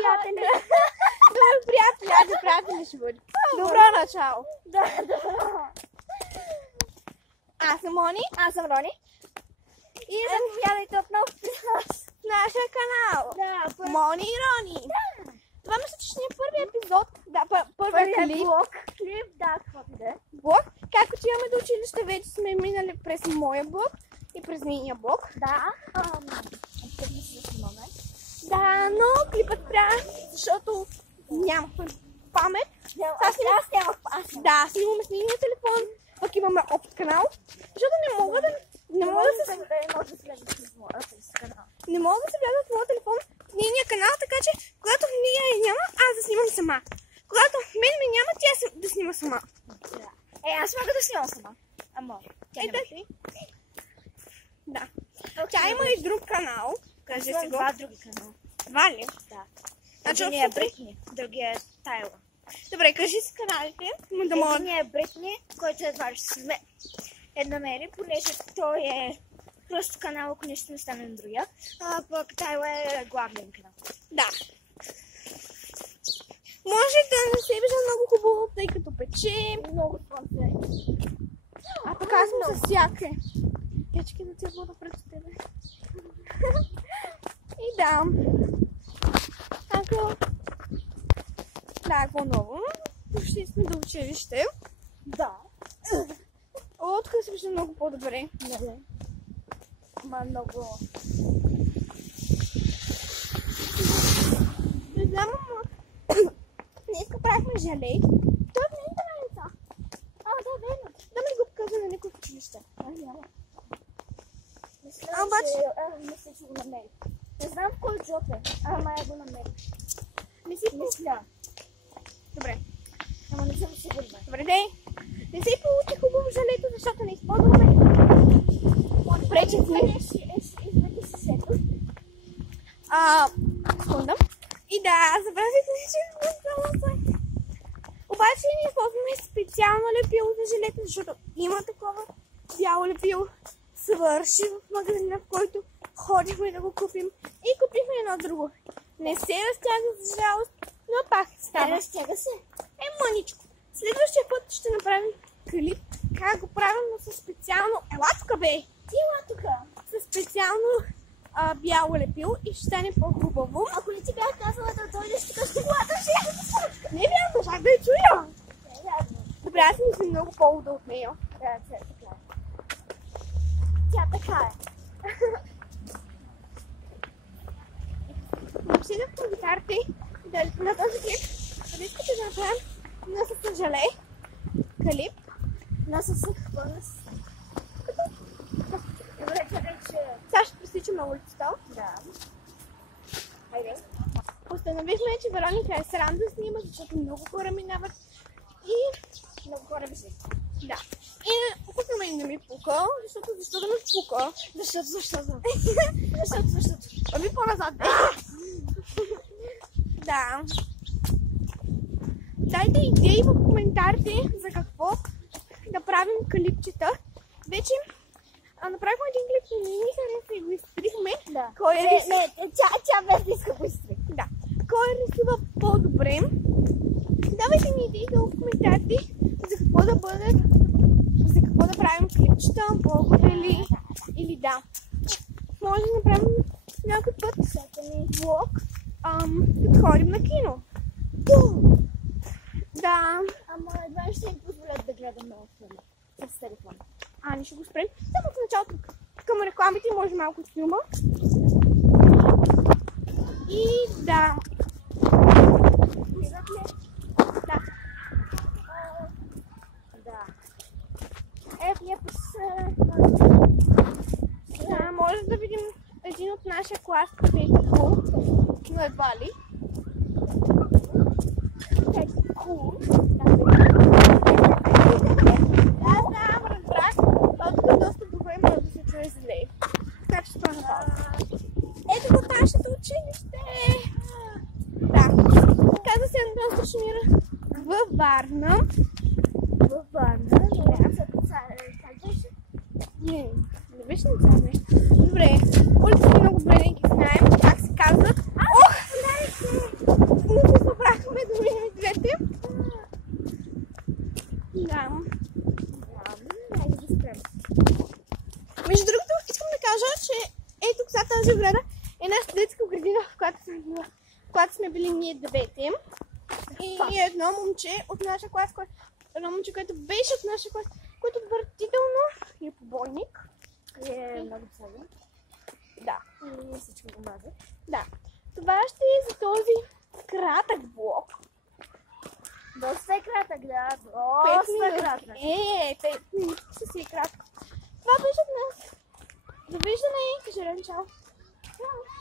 приятели. Добър приятели, айде приятели ще бъде. Добро начало. Да. Аз съм Мони. Аз съм Рони. И заповядайте отново В нашия канал. Да, Мони и Рони. Това мисля, че ще е първият епизод. Да, първият клип. Клип, да, каквото да е. Блог. Както отиваме до училище, вече сме минали през моя блог и през нейния блог. Да. Тръгна се да снимаме. Да, но клипът спря, защото нямахме памет. Аз нямах памет. Да, снимаме с нейния телефон, пък имаме общ канал, защото не мога да се вляза в моя телефон в нейния канал, така че когато нея я няма, аз да снимам сама. Когато мен ме няма, тя да снима сама. Аз мога да снимам сама. Ама, тя няма. Да. Тя има и друг канал. Кажи си го. Два други канала. Два ли? Да. Значи Единия е Бритни, другия е Тайла. Добре, кажи си каналите. Да мога. Единия е Бритни, който едва ще се намери, понеже той е просто канал, ако нещо не стане на другия. А пък Тайла е главен канал. Да. Може да не се вижда много хубаво, тъй като пече. Много слънце. А пък аз съм с всяке. Кечки да ти вода пред тебе. И да. Ако... Да, какво ново? Почти сме до училище. Да. Тук се вижда много по-добре. Ма много... Не знам, ама... Днеска правихме жалей. Той не е страница. Да, верно. Да ми го показва на никой в училище. Няма. Мисля, че го намерих. Не знам в кой джоб е, ама я го намерих. Мисля. Добре. Ама не съм сигурна. Добре, дей. Не се получи хубаво жалето, защото не използваме. Пречици. Изведи се сето. Секунда. И да, забравих ли, че обаче ние използваме специално лепило за жилета, защото има такова бяло лепило. Свърши в магазина, в който ходихме да го купим и купихме едно друго. Не се разтяга за жалост, но пак става. Разтяга се. Мъничко. Следващия път ще направим клип, как го правим, но със специално... Ела тука, бе! Ела тука! Със специално бяло лепило и ще стане по-хубаво. Ако не ти бях казала да дойдеш тук с колата, ще я да сладка. Не вярно, чак да я чуя. Не вярно. Добре, аз мисля много по-луда от нея. Да, тя така е. Тя така е. Напишете в коментарите на този клип, дали искате да направим на със жалей клип. На със Добре, чакай, че... Сега ще пресичаме улицата. Да. Хайде. Установихме, че Вероника е срам да снима, защото много хора минават и много хора вижда. Да. И купим и не ми пука, защо да ми пука? Защото. Ами по-назад. Да. Дайте идеи в коментарите за какво да правим клипчета. Вече направихме един клип, но не ни хареса и го изтрихме. Да. Кой е Тя без да иска го изтри. Да. Кой рисува по-добре? Давайте ни идеи в коментарите за какво да бъде, за какво да правим клипчета, блогове или да. Може да направим някой път влог, като ходим на кино. Да. Ама едва ще им позволят да гледаме филми с телефон. Не ще го спрем. Само в началото към рекламите може малко филма. И да. Виждат ли? Да. Да. Ние Да, може да видим един от нашия клас, къде е хубаво, но едва ли. Аз знам, разбрах, това тук е доста добре, може да се чуе зле. Така че това направо. Ето го нашето училище! Да, каза се Антон Страшимир във Варна. Във Варна? Не беше на царне. Добре, улиците много добре не ги знаем, как се казват. Ох! тази ограда е нашата детска градина, в която сме били ние двете. И едно момче от наша клас, едно момче, което беше от наша клас, което отвратително е побойник. Е много слабо. Да. И всички го мазят. Да. Това ще е за този кратък влог. Доста е кратък, да. 5 Доста минути. кратък. 5 минути ще си е кратко. Това беше днес. Довиждане и кажи чао. Чао.